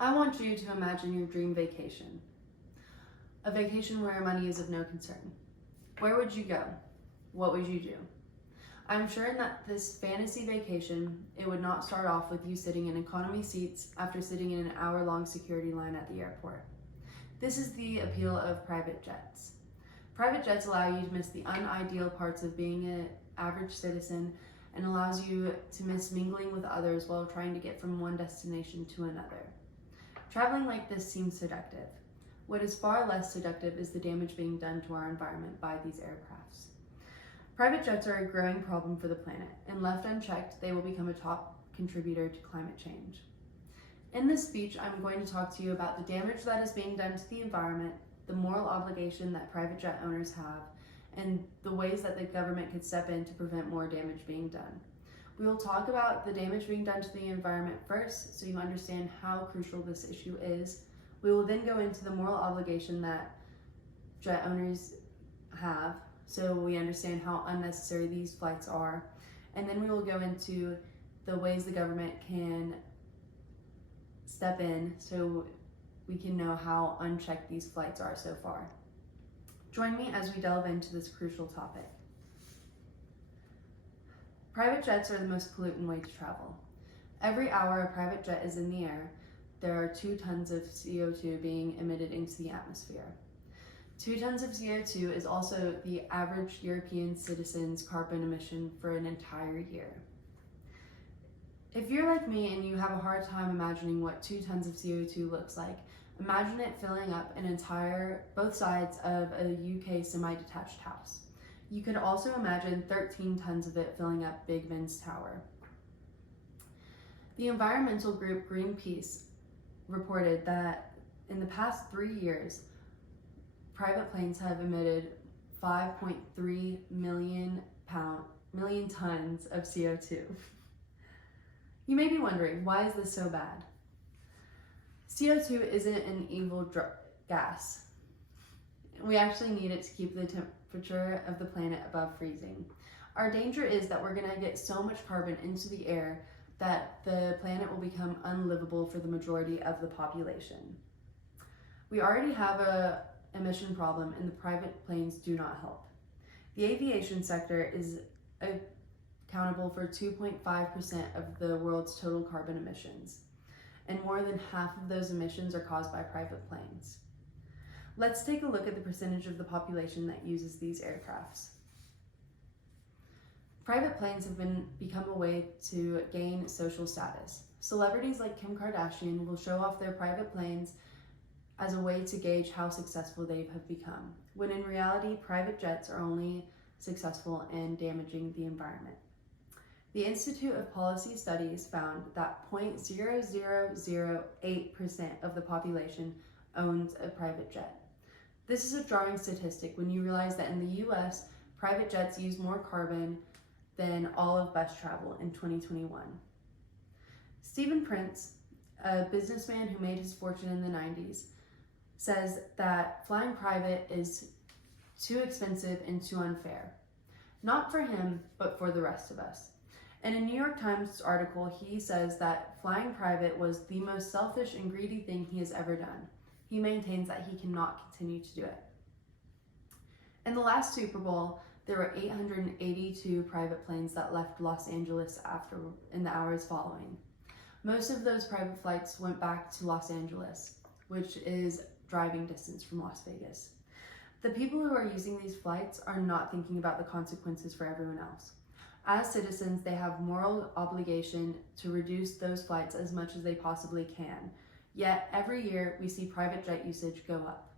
I want you to imagine your dream vacation. A vacation where money is of no concern. Where would you go? What would you do? I'm sure in that this fantasy vacation, it would not start off with you sitting in economy seats after sitting in an hour-long security line at the airport. This is the appeal of private jets. Private jets allow you to miss the unideal parts of being an average citizen and allows you to miss mingling with others while trying to get from one destination to another. Traveling like this seems seductive. What is far less seductive is the damage being done to our environment by these aircrafts. Private jets are a growing problem for the planet, and left unchecked, they will become a top contributor to climate change. In this speech, I'm going to talk to you about the damage that is being done to the environment, the moral obligation that private jet owners have, and the ways that the government could step in to prevent more damage being done. We will talk about the damage being done to the environment first, so you understand how crucial this issue is. We will then go into the moral obligation that jet owners have, so we understand how unnecessary these flights are. And then we will go into the ways the government can step in so we can know how unchecked these flights are so far. Join me as we delve into this crucial topic. Private jets are the most pollutant way to travel. Every hour a private jet is in the air, there are 2 tons of CO2 being emitted into the atmosphere. 2 tons of CO2 is also the average European citizen's carbon emission for an entire year. If you're like me and you have a hard time imagining what 2 tons of CO2 looks like, imagine it filling up both sides of a UK semi-detached house. You could also imagine 13 tons of it filling up Big Ben's tower. The environmental group Greenpeace reported that in the past 3 years, private planes have emitted 5.3 million tons of CO2. You may be wondering, why is this so bad? CO2 isn't an evil gas. We actually need it to keep the temperature of the planet above freezing. Our danger is that we're going to get so much carbon into the air that the planet will become unlivable for the majority of the population. We already have an emission problem and the private planes do not help. The aviation sector is accountable for 2.5% of the world's total carbon emissions, and more than half of those emissions are caused by private planes. Let's take a look at the percentage of the population that uses these aircrafts. Private planes have become a way to gain social status. Celebrities like Kim Kardashian will show off their private planes as a way to gauge how successful they have become, when in reality, private jets are only successful in damaging the environment. The Institute of Policy Studies found that 0.0008% of the population owns a private jet. This is a jarring statistic when you realize that in the US, private jets use more carbon than all of bus travel in 2021. Stephen Prince, a businessman who made his fortune in the 90s, says that flying private is too expensive and too unfair. Not for him, but for the rest of us. In a New York Times article, he says that flying private was the most selfish and greedy thing he has ever done. He maintains that he cannot continue to do it. In the last Super Bowl, there were 882 private planes that left Los Angeles in the hours following. Most of those private flights went back to Los Angeles, which is driving distance from Las Vegas. The people who are using these flights are not thinking about the consequences for everyone else. As citizens, they have moral obligation to reduce those flights as much as they possibly can. Yet, every year, we see private jet usage go up.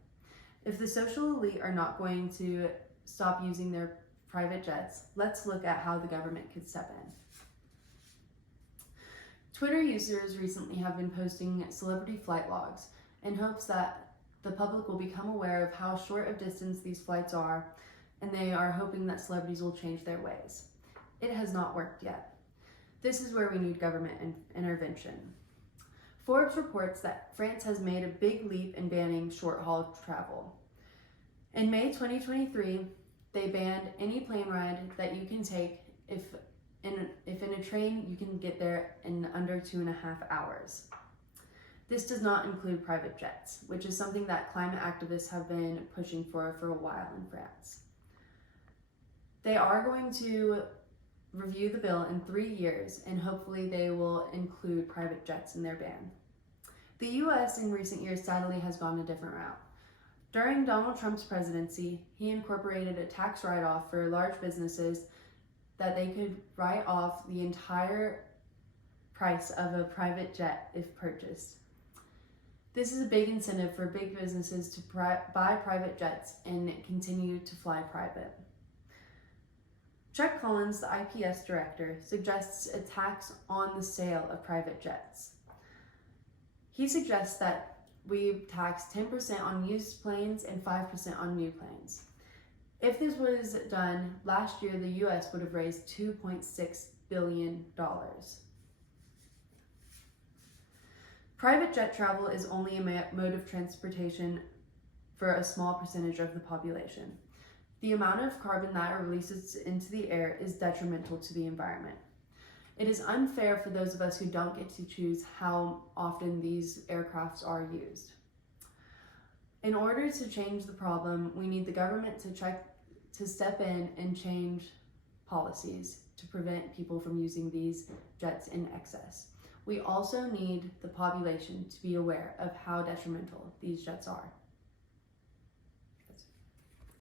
If the social elite are not going to stop using their private jets, let's look at how the government could step in. Twitter users recently have been posting celebrity flight logs in hopes that the public will become aware of how short of distance these flights are, and they are hoping that celebrities will change their ways. It has not worked yet. This is where we need government intervention. Forbes reports that France has made a big leap in banning short-haul travel. In May 2023, they banned any plane ride that you can take if in a train you can get there in under 2.5 hours. This does not include private jets, which is something that climate activists have been pushing for a while in France. They are going to review the bill in 3 years, and hopefully they will include private jets in their ban. The US in recent years sadly has gone a different route. During Donald Trump's presidency, he incorporated a tax write-off for large businesses that they could write off the entire price of a private jet if purchased. This is a big incentive for big businesses to buy private jets and continue to fly private. Chuck Collins, the IPS director, suggests a tax on the sale of private jets. He suggests that we tax 10% on used planes and 5% on new planes. If this was done, last year the US would have raised $2.6 billion. Private jet travel is only a mode of transportation for a small percentage of the population. The amount of carbon that it releases into the air is detrimental to the environment. It is unfair for those of us who don't get to choose how often these aircrafts are used. In order to change the problem, we need the government to step in and change policies to prevent people from using these jets in excess. We also need the population to be aware of how detrimental these jets are.